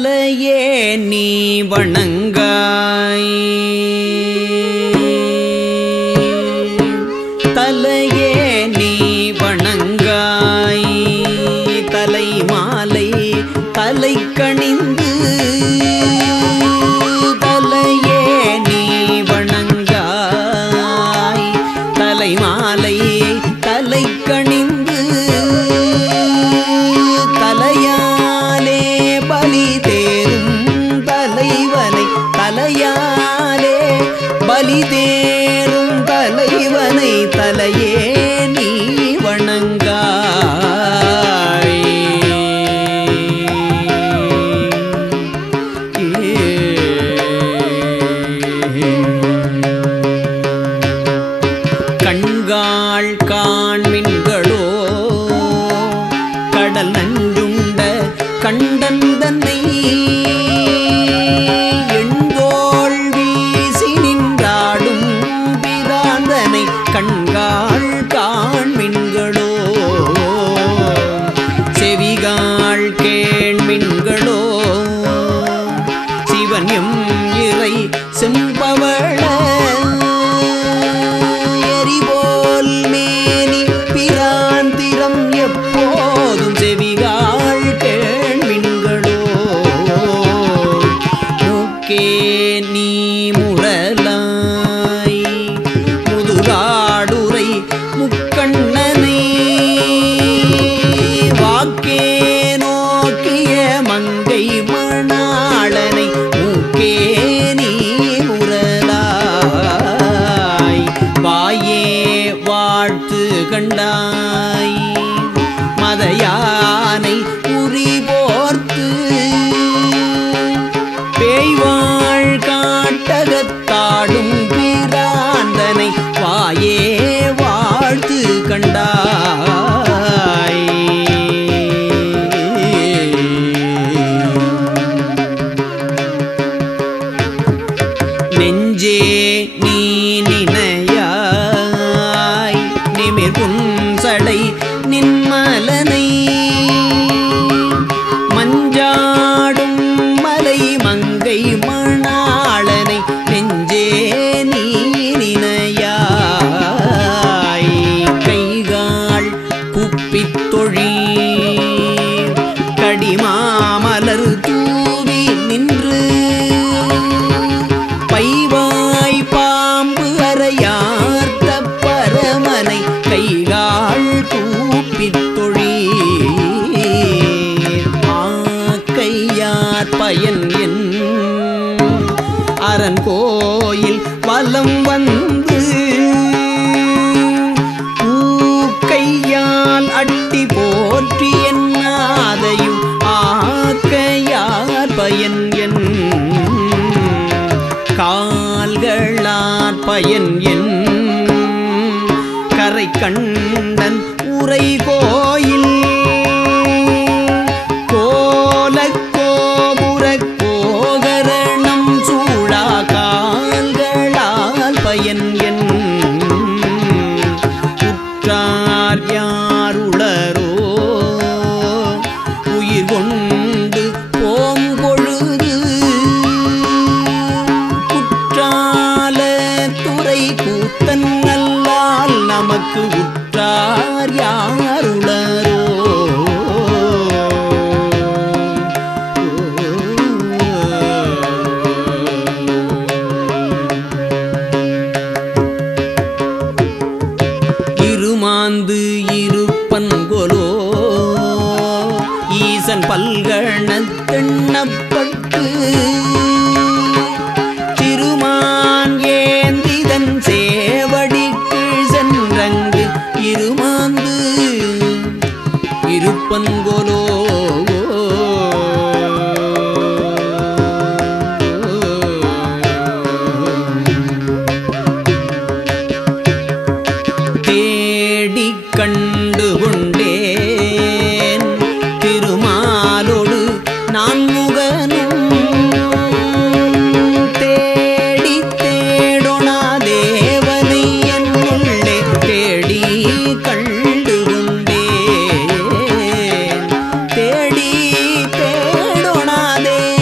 தலையே நீ வணங்காய் தலையே நீ வணங்காய் தலை மாலை தலை கணிந்து தலையே நீ வணங்காய் தலை மாலை தலை கணிந்து தலையாலே பலி தேரும் தலைவனை தலையாலே பலி தேரும் தலைவனை தலையே நீ வணங்காய் கண்காள் காண்மின்களோ கடல் நஞ்சுண்ட கண்டன் தன்னை எண்கோள் வீசி நின்றாடும் பிராந்தனை கண்காள் காண்மின்களோ செவிகாள் கேண்மின்களோ சிவன் எம் இறை செம்பவள எரிபோல் மேனி பிராந்திரம் எப்போதும் செவிகாள் கேண்மின்களோ மூக்கே நீ முரலாய் முதுகாடுரை முக்கண்ணனை வாக்கே நோக்கிய மங்கை மணாளனை மூக்கே நீ முரலாய் வாயே வாழ்த்து கண்டாய் மதயானை உரி போர்த்து பேய்வாள் காட்டகத்தாடும் பிராந்தனை வாயே வாழ்த்து கண்டாய் நெஞ்சே நீ நினையாய் நிமிர் புன்சடை நின்மலனை மஞ்சாடும் மலை மங்கை மணாளனை நெஞ்சே நீ நினையாய் கைகாள் குப்பித் தொழி கடிமாமலர் தூவி நின்று பைவாய் பாம்பு அறையார்த்த பரமனை கைகாள் கூப்பித் தொழி ஆக்கையார் பயன் என் அரண் கோயில் வலம் வந்து பூக்கையால் அட்டி போற்றி என்னாதையும் ஆக்கையார் பயன் என் கால்களார் பயன் என் கரை கண்டன் உரை கோயில் கோலக் கோபுரக் கோகரணம் சூழா கால்களால் பயன் என் உற்றார் யாருளரோ உயிர் கொண்டு போம்பொழுது குற்றால துறை கூத்தன் நல்லால் நமக்கு உற்றார் யாருளரோ இருமாந்து இருப்பன்கொலோ ஈசன் பல்கணத்தெண்ணப்பட்டு திருமான் ஏந்திதன் சேவடிக்கு சென்றங்கு இருமாந்து இருப்பன்கொலோ தேடி கண்டு கொண்டேன் திருமாலோடு நான் முகனும் தேடி தேடொணா தேவனை என் உள்ளே தேடி கண்டு கொண்டேன் தேடி தேடொணா தேவனை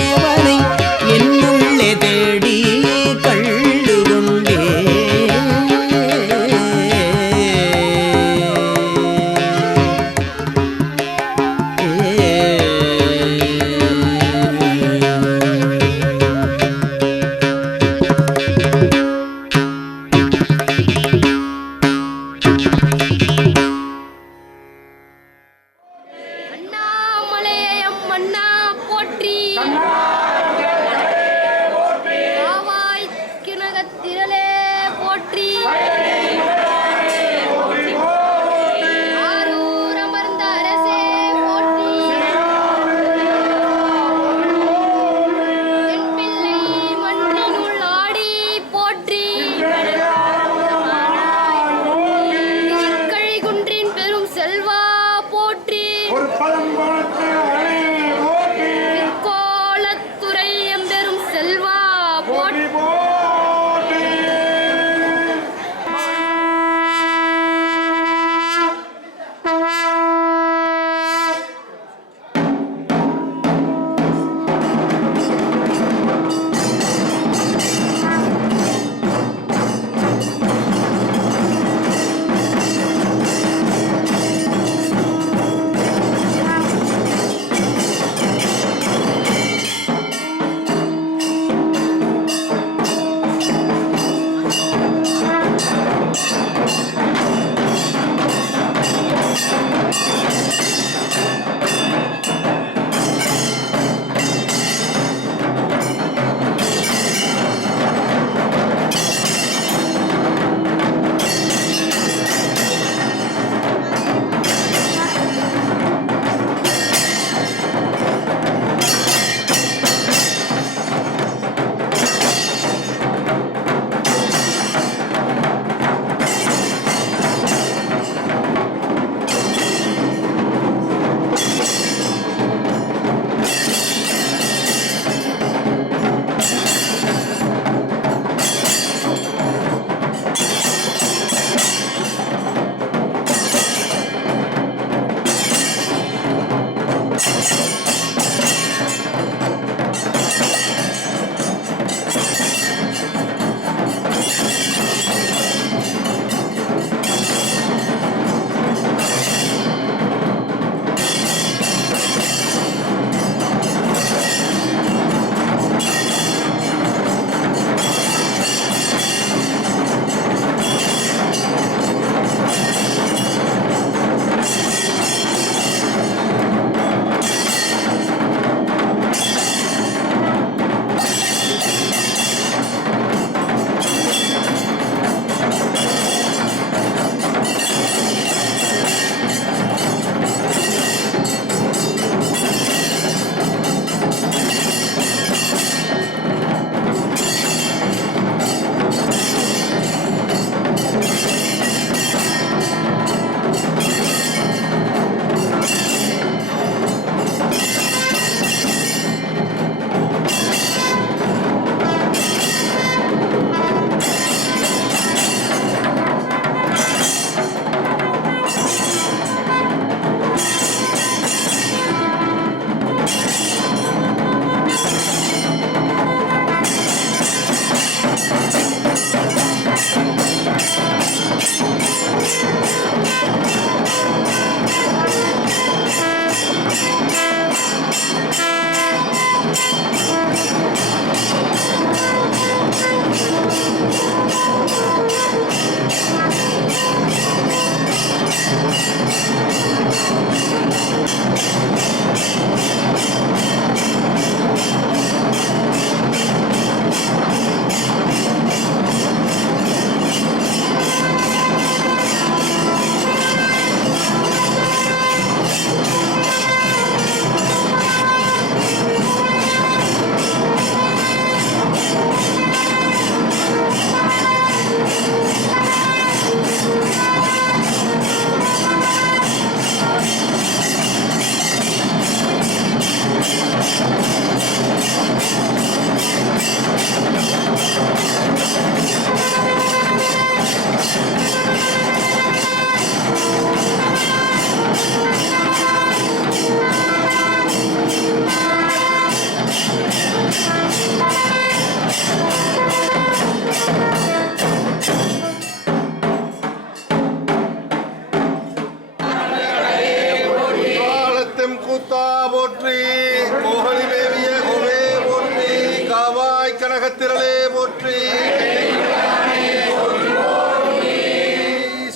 போற்றி.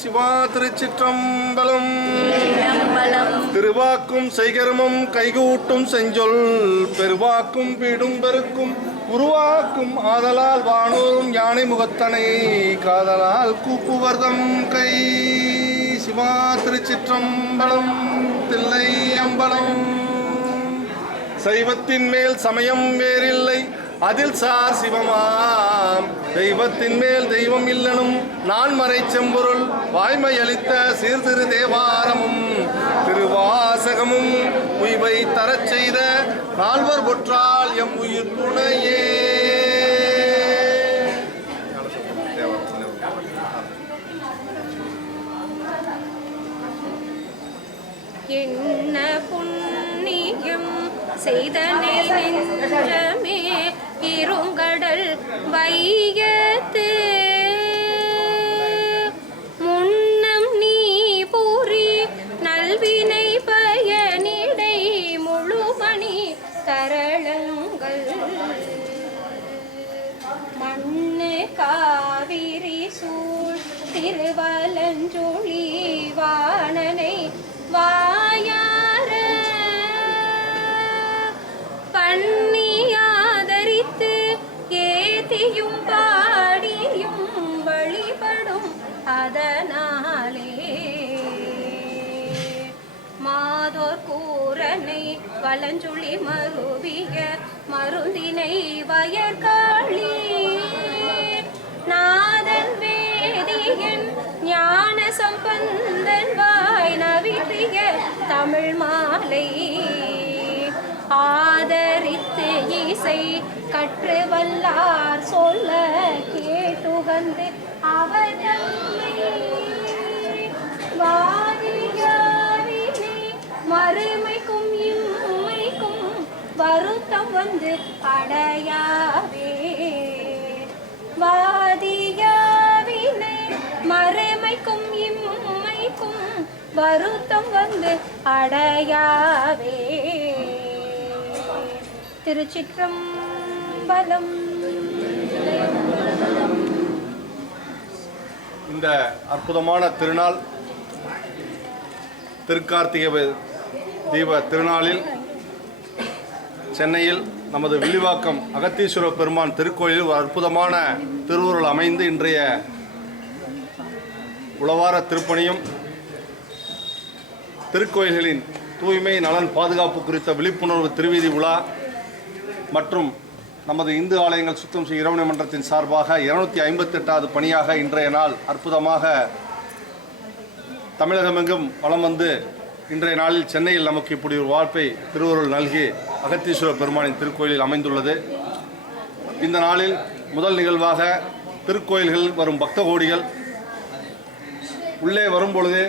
சிவா திருச்சிற்றம்பலம். திருவாக்கும் செய்கர்மம் கைகூட்டும் செஞ்சொல் பெருவாக்கும் பீடும் பெருக்கும் உருவாக்கும் ஆதலால் வானோரும் யானை முகத்தனை காதலால் கூப்புவர்தம் கை. சிவா திருச்சிற்றம்பலம். தில்லை அம்பலம். சைவத்தின் மேல் சமயம் வேறில்லை அதில் சார் சிவமாம் தெய்வத்தின் மேல் தெய்வம் இல்லனும் நான் மறை செம்பொருள் வாய்மை அளித்த சீர்திரு தேவாரமும் திருவாசகமும் உய்வை தரச் செய்த நால்வர் பொற்றால் எம் உயிர் துணையே. என்ன புண்ணியம் செய்தனை நெஞ்சமே இருங்கடல் வையத்து முன்னம் நீ பூரி நல்வினை பயனிடை முழுமணி தரளங்கள் மண்ணு காவிரி சூழ் திருவலஞ்சொழி வாணனை வாயார பண்ணியாதரித்து ஏத்தியும் பாடியும் வழிபடும் அதனாலே மாதோர் கூரனை வலஞ்சுழி மருவிய மருந்தினை வயற்காளி நாதன் வேதியன் ஞான சம்பந்தன் வாய் நவிற்றிய தமிழ் மாலை ஆதரித்து இசை கற்று வல்லார் சொல்ல கேட்டுகந்து அவர் வாதியாவினை மறுமைக்கும் இம்மைக்கும் வருத்தம் வந்து அடையாவே. வாதியாவினை மறுமைக்கும் இம்மைக்கும் வருத்தம் வந்து அடையாவே. திருச்சிற்றம்பலம். இந்த அற்புதமான திருநாள் திருக்கார்த்திகை தீப திருநாளில் சென்னையில் நமது வில்லிவாக்கம் அகத்தீஸ்வர பெருமான் திருக்கோயிலில் ஒரு அற்புதமான திருவுருள் அமைந்து இன்றைய உழவார திருப்பணியும் திருக்கோயில்களின் தூய்மை நலன் பாதுகாப்பு குறித்த விழிப்புணர்வு திருவீதி உலா மற்றும் நமது இந்து ஆலயங்கள் சுத்தம் செய்யும் இறைவனை மன்றத்தின் சார்பாக 258வது பணியாக இன்றைய நாள் அற்புதமாக தமிழகமெங்கும் வலம் வந்து இன்றைய நாளில் சென்னையில் நமக்கு இப்படி ஒரு வாய்ப்பை திருவருள் நல்கி அகத்தீஸ்வர பெருமானின் திருக்கோயிலில் அமைந்துள்ளது. இந்த நாளில் முதல் நிகழ்வாக திருக்கோயில்களில் வரும் பக்த கோடிகள் உள்ளே வரும்பொழுது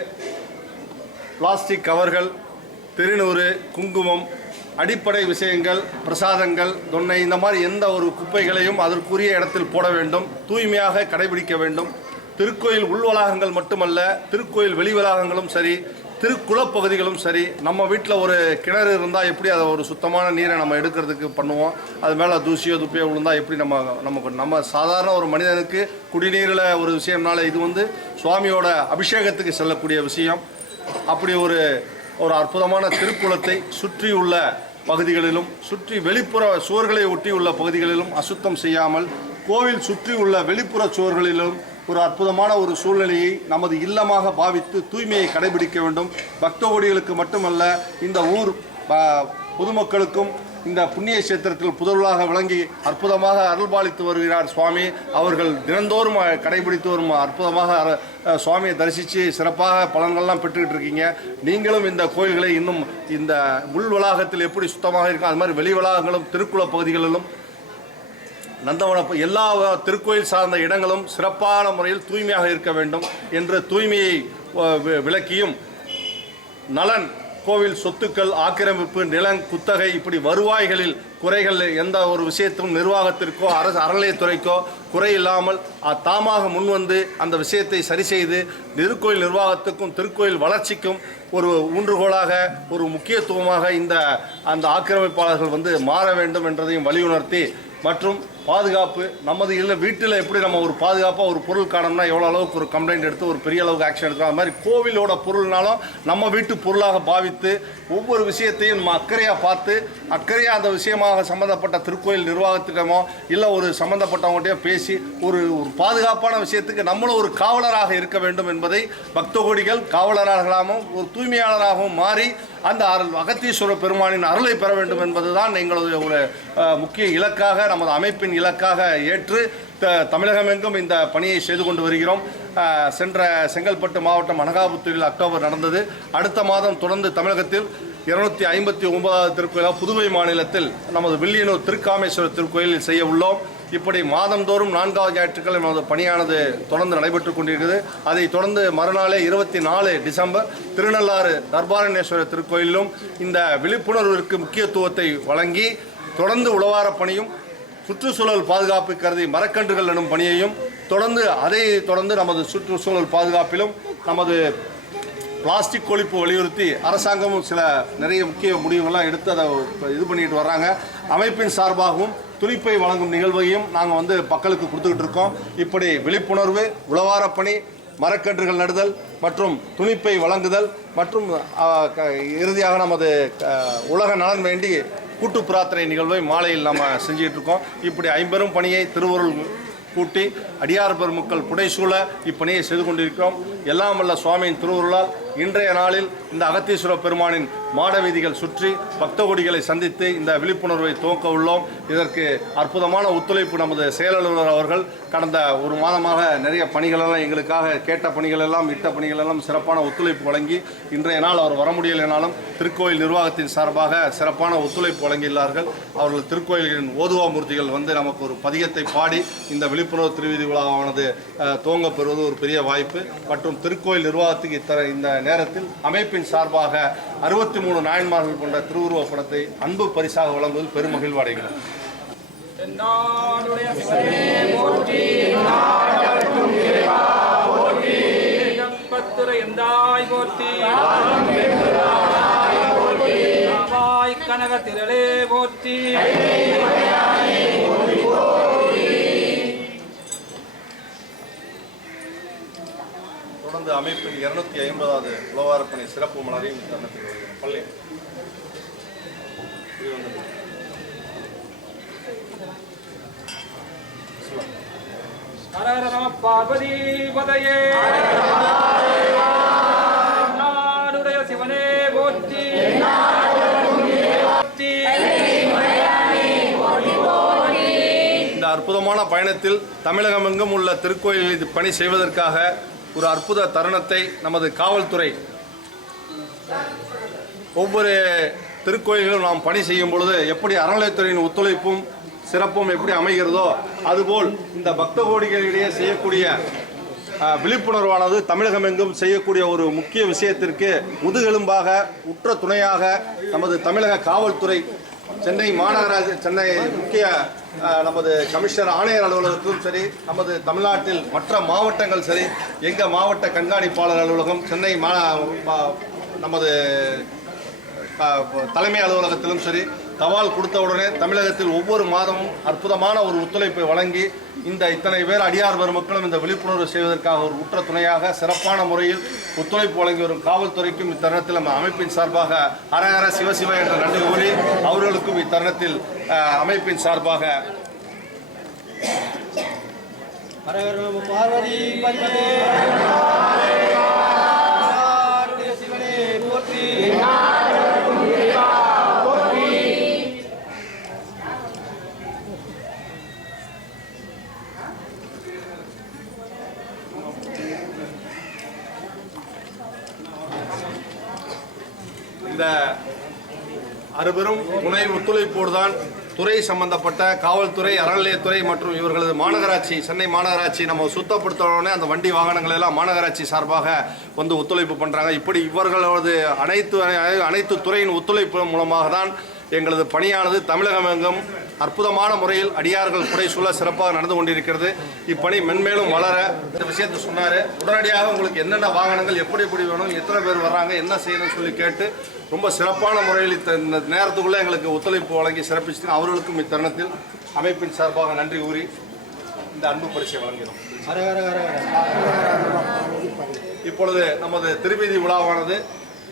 பிளாஸ்டிக் கவர்கள், திருநூறு, குங்குமம், அடிப்படை விஷயங்கள், பிரசாதங்கள், தொன்னை இந்த மாதிரி எந்த ஒரு குப்பைகளையும் அதற்குரிய இடத்தில் போட வேண்டும். தூய்மையாக கடைபிடிக்க வேண்டும். திருக்கோயில் உள்வளாகங்கள் மட்டுமல்ல, திருக்கோயில் வெளிவளாகங்களும் சரி, திருக்குளப்பகுதிகளும் சரி. நம்ம வீட்டில் ஒரு கிணறு இருந்தால் எப்படி அதை ஒரு சுத்தமான நீரை நம்ம எடுக்கிறதுக்கு பண்ணுவோம், அது மேலே தூசியோ துப்பியோ விழுந்தால் எப்படி நம்ம சாதாரண ஒரு மனிதனுக்கு குடிநீரில் ஒரு விஷயம்னால இது வந்து சுவாமியோட அபிஷேகத்துக்கு செல்லக்கூடிய விஷயம். அப்படி ஒரு அற்புதமான திருக்குளத்தை சுற்றியுள்ள பகுதிகளிலும் சுற்றி வெளிப்புற சுவர்களை ஒட்டியுள்ள பகுதிகளிலும் அசுத்தம் செய்யாமல் கோவில் சுற்றி உள்ள வெளிப்புற சுவர்களிலும் ஒரு அற்புதமான ஒரு சூழ்நிலையை நமது இல்லமாக பாவித்து தூய்மையை கடைபிடிக்க வேண்டும். பக்த கோடிகளுக்கு மட்டுமல்ல, இந்த ஊர் பொதுமக்களுக்கும் இந்த புண்ணிய கஷேத்திரத்தில் புதல்வராக விளங்கி அற்புதமாக அருள்பாலித்து வருகிறார் சுவாமி. அவர்கள் தினந்தோறும் கடைபிடித்து வரும் அற்புதமாக சுவாமியை தரிசித்து சிறப்பாக பலன்கள்லாம் பெற்றுக்கிட்டு இருக்கீங்க. நீங்களும் இந்த கோயில்களை இன்னும் இந்த உள் வளாகத்தில் எப்படி சுத்தமாக இருக்கும் அது மாதிரி வெளி வளாகங்களும் திருக்குள பகுதிகளிலும் நந்தவன எல்லா திருக்கோயில் சார்ந்த இடங்களும் சிறப்பான முறையில் தூய்மையாக இருக்க வேண்டும் என்று தூய்மையை விளக்கியும் நலன் கோவில் சொத்துக்கள், ஆக்கிரமிப்பு, நிலம், குத்தகை இப்படி வருவாய்களில் குறைகள் எந்த ஒரு விஷயத்தும் நிர்வாகத்திற்கோ அறநிலையத்துறைக்கோ குறை இல்லாமல் தாமாக முன்வந்து அந்த விஷயத்தை சரி செய்து திருக்கோயில் நிர்வாகத்துக்கும் திருக்கோயில் வளர்ச்சிக்கும் ஒரு ஊன்றுகோலாக ஒரு முக்கியத்துவமாக அந்த ஆக்கிரமிப்பாளர்கள் மாற வேண்டும் என்றதையும் வலியுணர்த்தி மற்றும் பாதுகாப்பு நமது இல்லை வீட்டில் எப்படி நம்ம ஒரு பாதுகாப்பாக ஒரு பொருள் காணோம்னா எவ்வளோ அளவுக்கு ஒரு கம்ப்ளைண்ட் எடுத்து ஒரு பெரிய அளவுக்கு ஆக்ஷன் எடுக்கிறோம், அது மாதிரி கோவிலோட பொருள்னாலும் நம்ம வீட்டு பொருளாக பாவித்து ஒவ்வொரு விஷயத்தையும் நம்ம அக்கறையாக பார்த்து அக்கறையாக அந்த விஷயமாக சம்மந்தப்பட்ட திருக்கோயில் நிர்வாகத்திடமோ இல்லை ஒரு சம்மந்தப்பட்டவங்கள்டையோ பேசி ஒரு பாதுகாப்பான விஷயத்துக்கு நம்மளும் ஒரு காவலராக இருக்க வேண்டும் என்பதை பக்த கோடிகள் காவலராகவும் ஒரு தூய்மையாளராகவும் மாறி அந்த அகத்தீஸ்வர பெருமானின் அருளை பெற வேண்டும் என்பதுதான் எங்களுடைய ஒரு முக்கிய இலக்காக நமது அமைப்பின் இலக்காக ஏற்று தமிழகமெங்கும் இந்த பணியை செய்து கொண்டு வருகிறோம். சென்ற செங்கல்பட்டு மாவட்டம் அனகாபுத்தூரில் அக்டோபர் நடந்தது. அடுத்த மாதம் தொடர்ந்து தமிழகத்தில் 259வது திருக்கோயிலாக புதுவை மாநிலத்தில் நமது வில்லியனூர் திருக்காமேஸ்வரர் திருக்கோயிலில் செய்ய உள்ளோம். இப்படி மாதந்தோறும் 4வது ஞாயிற்றுக்கிழமை நமது பணியானது தொடர்ந்து நடைபெற்று கொண்டிருக்கிறது. அதை தொடர்ந்து மறுநாளே 24 டிசம்பர் திருநள்ளாறு தர்பாரண்யேஸ்வரர் திருக்கோயிலும் இந்த விழிப்புணர்விற்கு முக்கியத்துவத்தை வழங்கி தொடர்ந்து உழவார பணியும் சுற்றுச்சூழல் பாதுகாப்பு கருதி மரக்கன்றுகள் நடும் பணியையும் தொடர்ந்து நமது சுற்றுச்சூழல் பாதுகாப்பிலும் நமது பிளாஸ்டிக் ஒழிப்பு வலியுறுத்தி அரசாங்கமும் நிறைய முக்கிய முடிவுகள்லாம் எடுத்து அதை இது பண்ணிட்டு வர்றாங்க. அமைப்பின் சார்பாகவும் துணிப்பை வழங்கும் நிகழ்வையும் நாங்கள் மக்களுக்கு கொடுத்துக்கிட்டு இருக்கோம். இப்படி விழிப்புணர்வு, உழவார பணி, மரக்கன்றுகள் நடுதல் மற்றும் துணிப்பை வழங்குதல் மற்றும் இறுதியாக நமது உலக நலன் வேண்டி கூட்டு பிரார்த்தனை நிகழ்வை மாலையில் நம்ம செஞ்சுக்கிட்டு இருக்கோம். இப்படி 50 பணியை திருவருள் கூட்டி அடியார் பெருமக்கள் புடைசூழ இப்பணியை செய்து கொண்டிருக்கிறோம். எல்லாம் வல்ல சுவாமியின் திருவுருளால் இன்றைய நாளில் இந்த அகத்தீஸ்வர பெருமானின் மாட வீதிகள் சுற்றி பக்த கோடிகளை சந்தித்து இந்த விழிப்புணர்வை துவக்க உள்ளோம். இதற்கு அற்புதமான ஒத்துழைப்பு நமது செயலாளர் அவர்கள் கடந்த ஒரு மாதமாக நிறைய பணிகளெல்லாம் எங்களுக்காக கேட்ட பணிகளெல்லாம் இட்ட பணிகளெல்லாம் சிறப்பான ஒத்துழைப்பு வழங்கி இன்றைய நாள் அவர் வர முடியலைனாலும் திருக்கோயில் நிர்வாகத்தின் சார்பாக சிறப்பான ஒத்துழைப்பு வழங்கியுள்ளார்கள். அவர்கள் திருக்கோயில்களின் ஓதுவா மூர்த்திகள் நமக்கு ஒரு பதிகத்தை பாடி இந்த விழிப்புணர்வு திருவீதி விழாவானது துவங்க பெறுவது ஒரு பெரிய வாய்ப்பு. மற்றும் திருக்கோயில் நிர்வாகத்துக்கு இந்த நேரத்தில் அமைப்பின் சார்பாக 63 நாயன்மார்கள் கொண்ட திருவுருவ படத்தை அன்பு பரிசாக வழங்குவதில் பெருமகிழ்வு அடைகிறோம். கனகத்திரளே போற்றி. தொடர்ந்து அமைப்பின் 250வது உழவார பணி சிறப்பு மலரையும் பள்ளி பார்வதி பதையே நாடுடைய சிவனே போற்றி. இந்த அற்புதமான பயணத்தில் தமிழகமெங்கும் உள்ள திருக்கோயிலில் பணி செய்வதற்காக ஒரு அற்புத தருணத்தை நமது காவல்துறை ஒவ்வொரு திருக்கோயில்களும் நாம் பணி செய்யும் பொழுது எப்படி அறநிலையத்துறையின் ஒத்துழைப்பும் சிறப்பும் எப்படி அமைகிறதோ அதுபோல் இந்த பக்த கோடிகளிடையே செய்யக்கூடிய விழிப்புணர்வானது தமிழகமெங்கும் செய்யக்கூடிய ஒரு முக்கிய விஷயத்திற்கு முதுகெலும்பாக உற்ற துணையாக நமது தமிழக காவல்துறை சென்னை மாநகராட்சி சென்னை முக்கிய நமது கமிஷனர் ஆணையர் அலுவலகத்திலும் சரி நமது தமிழ்நாட்டில் மற்ற மாவட்டங்கள் சரி எங்கள் மாவட்ட கண்காணிப்பாளர் அலுவலகம் சென்னை நமது தலைமை அலுவலகத்திலும் சரி தபால் கொடுத்தவுடனே தமிழகத்தில் ஒவ்வொரு மாதமும் அற்புதமான ஒரு ஒத்துழைப்பை வழங்கி இத்தனை பேர் அடியார் பெருமக்களும் இந்த விழிப்புணர்வு செய்வதற்காக ஒரு உற்ற துணையாக சிறப்பான முறையில் ஒத்துழைப்பு வழங்கி வரும் காவல்துறைக்கும் இத்தருணத்தில் நம்ம அமைப்பின் சார்பாக ஹரஹர சிவசிவ என்ற நன்றி கூறி அவர்களுக்கும் இத்தருணத்தில் அமைப்பின் சார்பாக பார்வதி சிவனே போற்றி. இந்த அறுபெரும் துணை ஒத்துழைப்போடு தான் துறை சம்பந்தப்பட்ட காவல்துறை, அறநிலையத்துறை மற்றும் இவர்களது மாநகராட்சி சென்னை மாநகராட்சி நம்ம சுத்தப்படுத்தவுடனே அந்த வண்டி வாகனங்கள் எல்லாம் மாநகராட்சி சார்பாக ஒத்துழைப்பு பண்ணுறாங்க. இப்படி இவர்களது அனைத்து துறையின் ஒத்துழைப்பு மூலமாக தான் எங்களது பணியானது தமிழகமெங்கும் அற்புதமான முறையில் அடியார்கள் புடைசூழ சிறப்பாக நடந்து கொண்டிருக்கிறது. இப்பணி மென்மேலும் வளர இந்த விஷயத்தை சொன்னார். உடனடியாக உங்களுக்கு என்னென்ன வாகனங்கள் எப்படி வேணும், எத்தனை பேர் வர்றாங்க, என்ன செய்யணும்னு சொல்லி கேட்டு ரொம்ப சிறப்பான முறையில் இந்த நேரத்துக்குள்ளே எங்களுக்கு ஒத்துழைப்பு வழங்கி சிறப்பிச்சு அவர்களுக்கும் இத்தருணத்தில் அமைப்பின் சார்பாக நன்றி கூறி இந்த அன்பு பரிசை வழங்கினோம். இப்பொழுது நமது திருவீதி விழாவானது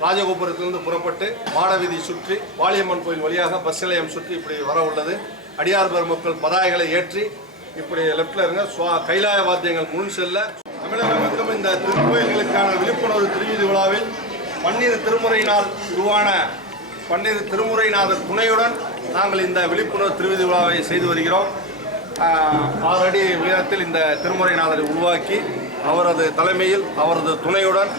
ராஜகோபுரத்திலிருந்து புறப்பட்டு மாடவீதி சுற்றி வாலியம்மன் கோயில் வழியாக பஸ் நிலையம் சுற்றி இப்படி வர உள்ளது. அடியார் பெருமக்கள் பதாகைகளை ஏற்றி இப்படி லெப்டில் இருங்க கைலாய வாத்தியங்கள் முன் செல்ல தமிழகம் இந்த திருக்கோயில்களுக்கான விழிப்புணர்வு திருவீதி விழாவில் பன்னிரு திருமுறையினால் உருவான பன்னிரு திருமுறைநாதர் துணையுடன் நாங்கள் இந்த விழிப்புணர்வு திருவீதி விழாவை செய்து வருகிறோம். 6 அடி உயரத்தில் இந்த திருமுறைநாதரை உருவாக்கி அவரது தலைமையில் அவரது துணையுடன்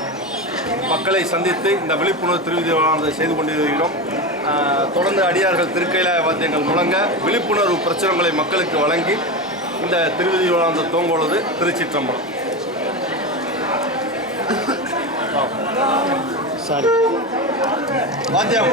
மக்களை சந்தித்து இந்த விழிப்புணர்வு திருவீதி விழாவை செய்து கொண்டிருக்கிறோம். தொடர்ந்து அடியார்கள் திருக்கைலாய வாத்தியங்கள் முழங்க விழிப்புணர்வு பிரச்சாரங்களை மக்களுக்கு வழங்கி இந்த திருவீதி விழா துவங்குவது திருச்சிற்றம்பலம். வாத்தியம்